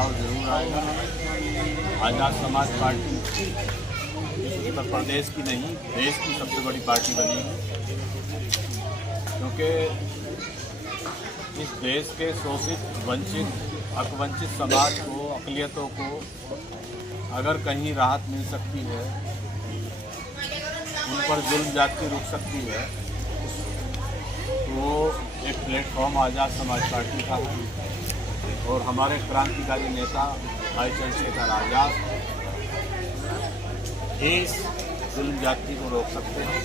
बदलाव जरूर आएगा। आज़ाद समाज पार्टी उत्तर प्रदेश की नहीं, देश की सबसे बड़ी पार्टी बनेगी, क्योंकि इस देश के शोषित, वंचित, हकवंचित समाज को, अक़लियतों को अगर कहीं राहत मिल सकती है, उन पर जुल्म ज्यादती रुक सकती है, तो एक प्लेटफॉर्म आज़ाद समाज पार्टी का है। और हमारे क्रांतिकारी नेता भाई चंद्रशेखर आज़ाद इस जुल्म ज्यादती को रोक सकते हैं।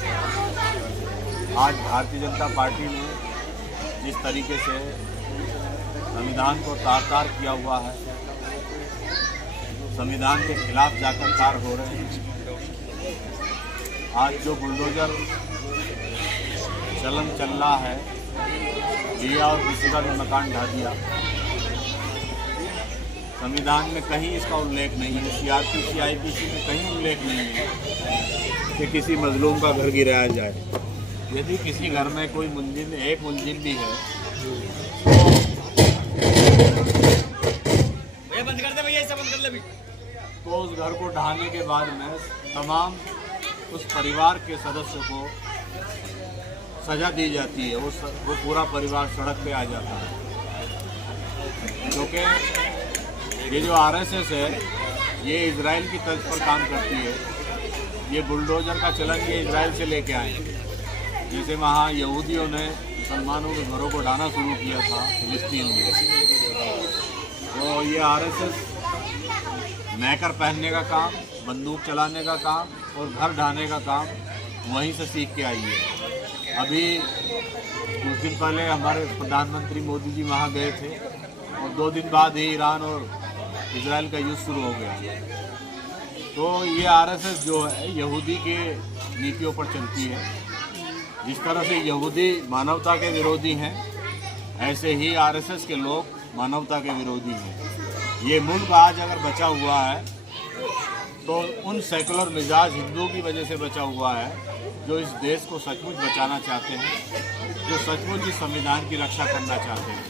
आज भारतीय जनता पार्टी ने जिस तरीके से संविधान को तार-तार किया हुआ है, संविधान के खिलाफ जाकर तार हो रहे हैं। आज जो बुलडोजर चलन चल रहा है, लिया और किसी का भी मकान ढा दिया, संविधान में कहीं इसका उल्लेख नहीं है, CRPC IPC में कहीं उल्लेख नहीं है कि किसी मजलूम का घर गिराया जाए। यदि किसी घर में कोई मुलजिम, एक मुलजिम भी है, बंद कर दे भैया, ऐसा बंद कर ले भी। तो उस घर को ढहाने के बाद में तमाम उस परिवार के सदस्य को सजा दी जाती है। वो पूरा परिवार सड़क पे आ जाता है, क्योंकि ये जो RSS है, ये इजराइल की तर्ज पर काम करती है। ये बुलडोजर का चलन ये इजराइल से लेके आए हैं। जैसे वहाँ यहूदियों ने मुसलमानों के घरों को ढाना शुरू किया था फिलिस्तीन में, तो ये RSS मैकर पहनने का काम, बंदूक चलाने का काम और घर ढाने का काम वहीं से सीख के आई है। अभी कुछ दिन पहले हमारे प्रधानमंत्री मोदी जी वहाँ गए थे और 2 दिन बाद ही ईरान और इजराइल का युद्ध शुरू हो गया। तो ये RSS जो है यहूदी के नीतियों पर चलती है। जिस तरह से यहूदी मानवता के विरोधी हैं, ऐसे ही RSS के लोग मानवता के विरोधी हैं। ये मुल्क आज अगर बचा हुआ है तो उन सेकुलर मिजाज हिंदुओं की वजह से बचा हुआ है, जो इस देश को सचमुच बचाना चाहते हैं, जो सचमुच इस संविधान की रक्षा करना चाहते हैं।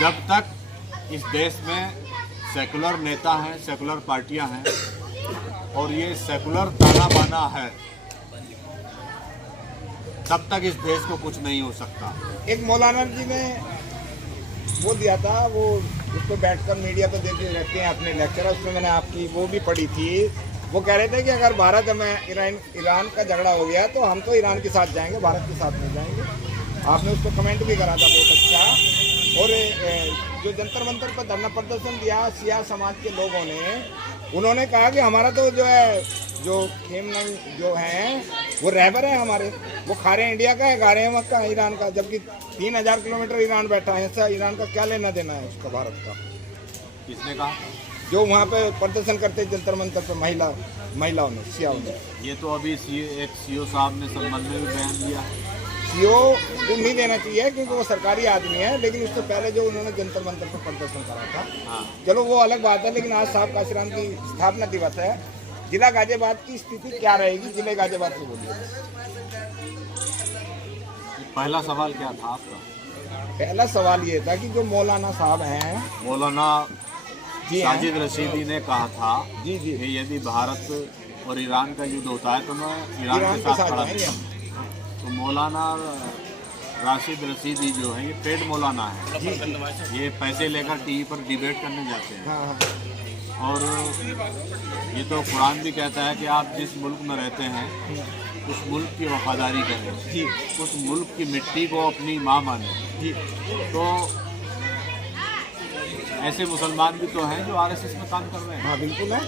जब तक इस देश में सेकुलर नेता हैं, सेकुलर पार्टियां हैं और ये सेकुलर ताना बाना है, तब तक इस देश को कुछ नहीं हो सकता। एक मौलाना जी ने वो दिया था, वो उसको बैठकर मीडिया पे देते रहते हैं अपने लेक्चर, उसमें मैंने आपकी वो भी पढ़ी थी। वो कह रहे थे कि अगर भारत में ईरान का झगड़ा हो गया तो हम तो ईरान के साथ जाएंगे, भारत के साथ नहीं जाएंगे। आपने उसको कमेंट भी करा था, बहुत अच्छा। और जो जंतर मंतर पर धरना प्रदर्शन दिया सिया समाज के लोगों ने, उन्होंने कहा कि हमारा तो जो है, जो खेमनंग जो हैं वो रहबर है हमारे, वो खा रहे हैं इंडिया का है, खा रहे हैं मक्का ईरान का, जबकि 3000 किलोमीटर ईरान बैठा है। ऐसा ईरान का क्या लेना देना है उसका भारत का? किसने कहा? जो वहाँ पे प्रदर्शन करते जंतर मंतर पे महिलाओं ने, सियाओं ने। ये तो अभी एक CO साहब ने संबंध में भी बयान दिया। CO को नहीं देना चाहिए क्योंकि वो सरकारी आदमी है, लेकिन उससे पहले जो उन्होंने जंतर मंतर पर प्रदर्शन करा था, हाँ। चलो वो अलग बात है। लेकिन आज साहब काशीराम की स्थापना दिवस है। जिला गाजियाबाद की स्थिति क्या रहेगी, जिले गाजियाबाद से बोलिए। पहला सवाल क्या था आपका? पहला सवाल ये था कि जो मौलाना साहब हैं, मौलाना जी साजिद रशीदी ने कहा था जी जी कि यदि भारत और ईरान का युद्ध होता है तो मैं ईरान के साथ खड़ा हूँ। तो मौलाना राशिद रशीदी जो है, ये पेड मौलाना है, ये पैसे लेकर TV पर डिबेट करने जाते हैं। हाँ। और ये तो कुरान भी कहता है कि आप जिस मुल्क में रहते हैं उस मुल्क की वफादारी करें, जी, उस मुल्क की मिट्टी को अपनी माँ माने। जी। तो ऐसे मुसलमान भी तो हैं जो RSS में काम कर रहे हैं। हाँ बिल्कुल है।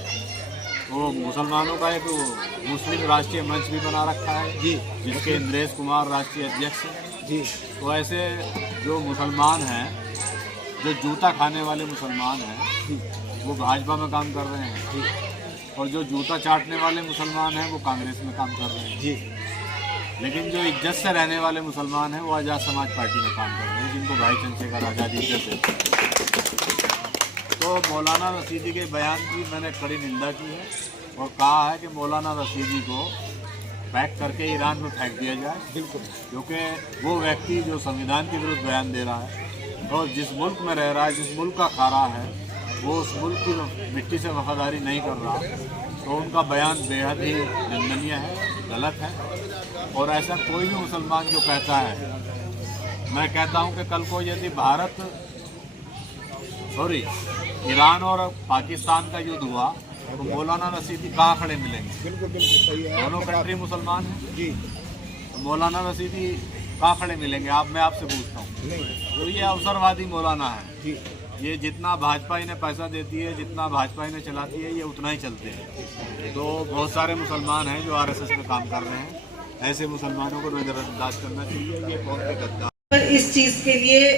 तो मुसलमानों का एक मुस्लिम राष्ट्रीय मंच भी बना रखा है जी, जिसके इंद्रेश कुमार राष्ट्रीय अध्यक्ष हैं। जी। तो ऐसे जो मुसलमान हैं, जो जूता खाने वाले मुसलमान हैं, वो भाजपा में काम कर रहे हैं। जी। और जो जूता चाटने वाले मुसलमान हैं वो कांग्रेस में काम कर रहे हैं। जी। लेकिन जो इज्जत से रहने वाले मुसलमान हैं वो आज़ाद समाज पार्टी में काम कर रहे हैं, जिनको भाई चंद्रशेखर आज़ादी कहते हैं। तो मौलाना रशीदी के बयान की मैंने कड़ी निंदा की है और कहा है कि मौलाना रशीदी को पैक करके ईरान में फेंक दिया जाए। बिल्कुल। क्योंकि वो व्यक्ति जो संविधान के विरुद्ध बयान दे रहा है, और जिस मुल्क में रह रहा है, जिस मुल्क का खा रहा है, वो उस मुल्क की मिट्टी से वफादारी नहीं कर रहा, तो उनका बयान बेहद ही निंदनीय है, गलत है। और ऐसा कोई भी मुसलमान जो कहता है, मैं कहता हूं कि कल को यदि ईरान और पाकिस्तान का युद्ध हुआ तो मौलाना रशीदी कहाँ खड़े मिलेंगे? बिल्कुल बिल्कुल सही है। दोनों कंट्री मुसलमान हैं जी तो मौलाना रशीदी कहाँ खड़े मिलेंगे? मैं आपसे पूछता हूँ। नहीं तो ये अवसरवादी मौलाना है। जी ये जितना भाजपा इन्हें पैसा देती है, जितना भाजपा इन्हें चलाती है, ये उतना ही चलते हैं। तो बहुत सारे मुसलमान हैं जो आरएसएस में काम कर रहे हैं। ऐसे मुसलमानों को नजरअंदाज करना चाहिए। ये बहुत ही गद्दार पर इस चीज के लिए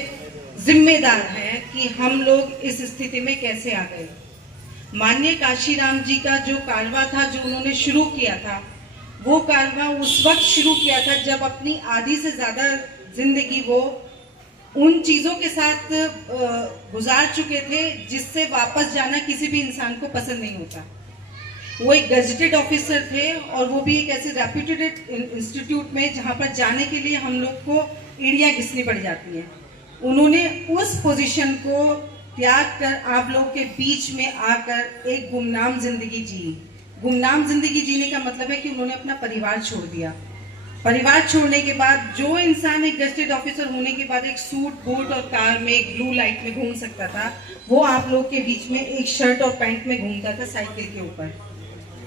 जिम्मेदार है कि हम लोग इस स्थिति में कैसे आ गए। माननीय काशीराम जी का जो कारवा था, जो उन्होंने शुरू किया था, वो कारवा उस वक्त शुरू किया था जब अपनी आधी से ज्यादा जिंदगी वो उन चीजों के साथ गुजार चुके थे जिससे वापस जाना किसी भी इंसान को पसंद नहीं होता। वो एक गजेटेड ऑफिसर थे और वो भी एक ऐसे रेप्यूटेड इंस्टीट्यूट में जहां पर जाने के लिए हम लोग को एड़ियां घिसनी पड़ जाती हैं। उन्होंने उस पोजीशन को त्याग कर आप लोग के बीच में आकर एक गुमनाम जिंदगी जी। गुमनाम जिंदगी जीने का मतलब है कि उन्होंने अपना परिवार छोड़ दिया। परिवार छोड़ने के बाद जो इंसान एक गजेटेड ऑफिसर होने के बाद एक सूट बूट और कार में एक ब्लू लाइट में घूम सकता था, वो आप लोग के बीच में एक शर्ट और पैंट में घूमता था साइकिल के ऊपर।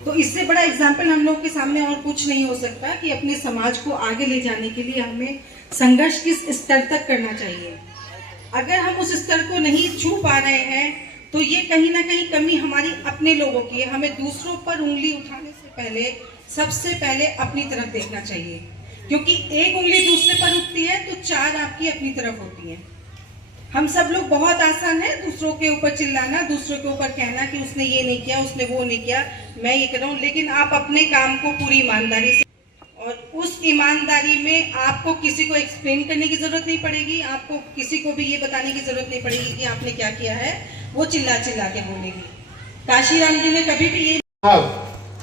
तो इससे बड़ा एग्जाम्पल हम लोग के सामने और कुछ नहीं हो सकता कि अपने समाज को आगे ले जाने के लिए हमें संघर्ष किस स्तर तक करना चाहिए। अगर हम उस स्तर को नहीं छू पा रहे हैं तो ये कहीं ना कहीं कमी हमारी अपने लोगों की है। हमें दूसरों पर उंगली उठाने से पहले सबसे पहले अपनी तरफ देखना चाहिए, क्योंकि एक उंगली दूसरे पर उठती है तो चार आपकी अपनी तरफ होती हैं। हम सब लोग बहुत आसान है दूसरों के ऊपर चिल्लाना, दूसरों के ऊपर कहना कि उसने ये नहीं किया, उसने वो नहीं किया, मैं ये कर रहा हूँ, लेकिन आप अपने काम को पूरी ईमानदारी से, और उस ईमानदारी में आपको किसी को एक्सप्लेन करने की जरूरत नहीं पड़ेगी, आपको किसी को भी ये बताने की जरूरत नहीं पड़ेगी कि आपने क्या किया है, वो चिल्ला चिल्ला के बोलेगी। काशीराम जी ने कभी भी ये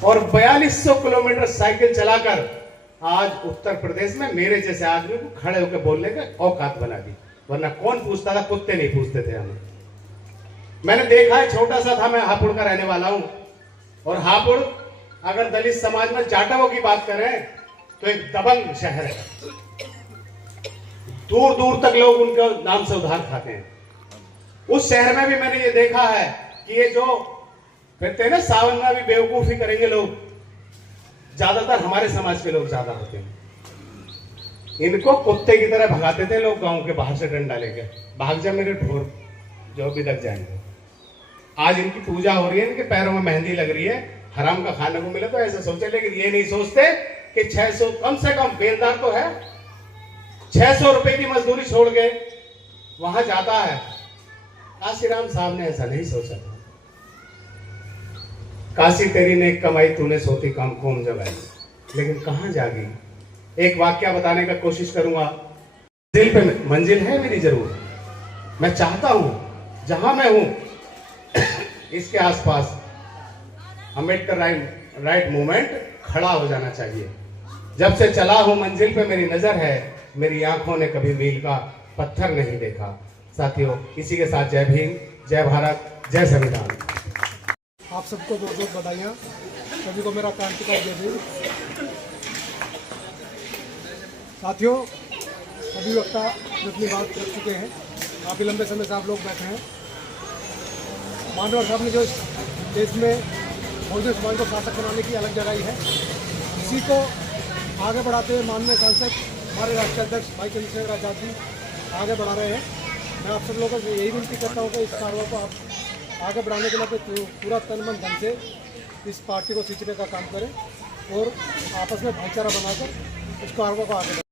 और 4200 किलोमीटर साइकिल चलाकर आज उत्तर प्रदेश में मेरे जैसे आदमी को खड़े होकर बोलने का औकात बना दी, वरना कौन पूछता था? कुत्ते नहीं पूछते थे हमें। मैंने देखा है, छोटा सा था, मैं हापुड़ का रहने वाला हूं, और हापुड़ अगर दलित समाज में जाटवों की बात करें तो एक दबंग शहर है। दूर दूर तक लोग उनके नाम से उधार खाते हैं। उस शहर में भी मैंने ये देखा है कि ये जो कहते हैं ना सावन में भी बेवकूफी करेंगे लोग, ज्यादातर हमारे समाज के लोग ज्यादा होते हैं। इनको कुत्ते की तरह भगाते थे लोग गांव के बाहर से डंडा लेके, भाग जा मेरे ढोर, जो भी लग जाएंगे। आज इनकी पूजा हो रही है, इनके पैरों में मेहंदी लग रही है, हराम का खाने को मिले तो ऐसे सोचे, लेकिन ये नहीं सोचते कि 600 कम से कम बेलदार तो है, 600 रुपए की मजदूरी छोड़ के वहां जाता है। काशीराम साहब ने ऐसा नहीं सोचा था। काशी तेरी ने कमाई, तूने सोती काम कोम जब आई, लेकिन कहां जागी। एक वाक्य बताने का कोशिश करूंगा। दिल पे मंजिल है मेरी जरूर, मैं चाहता हूं जहां मैं हूं इसके आसपास अम्बेडकर राइट मूवमेंट खड़ा हो जाना चाहिए। जब से चला हूं मंजिल पे मेरी नजर है, मेरी आंखों ने कभी मील का पत्थर नहीं देखा। साथियों, इसी के साथ जय भीम, जय भारत, जय संविधान। आप सबको बहुत बहुत बधाइयाँ, सभी को मेरा क्रांति का जय भीम। साथियों, सभी वक्ता अपनी बात कर चुके हैं, काफ़ी लंबे समय से आप लोग बैठे हैं। मानवर साहब ने जो देश में बहुजन समाज को शासक बनाने की अलग जगाई है, इसी को आगे बढ़ाते हुए माननीय सांसद हमारे राष्ट्रीय अध्यक्ष भाई चंद्रशेखर आजाद जी आगे बढ़ा रहे हैं। मैं आप सब लोगों से यही विनती करता हूँ कि इस कार्य को आप आगे बढ़ाने के लिए पूरा तन मन धन से इस पार्टी को सींचने का काम करें और आपस में भाईचारा बनाकर इस कार्य को आगे बढ़ाएं।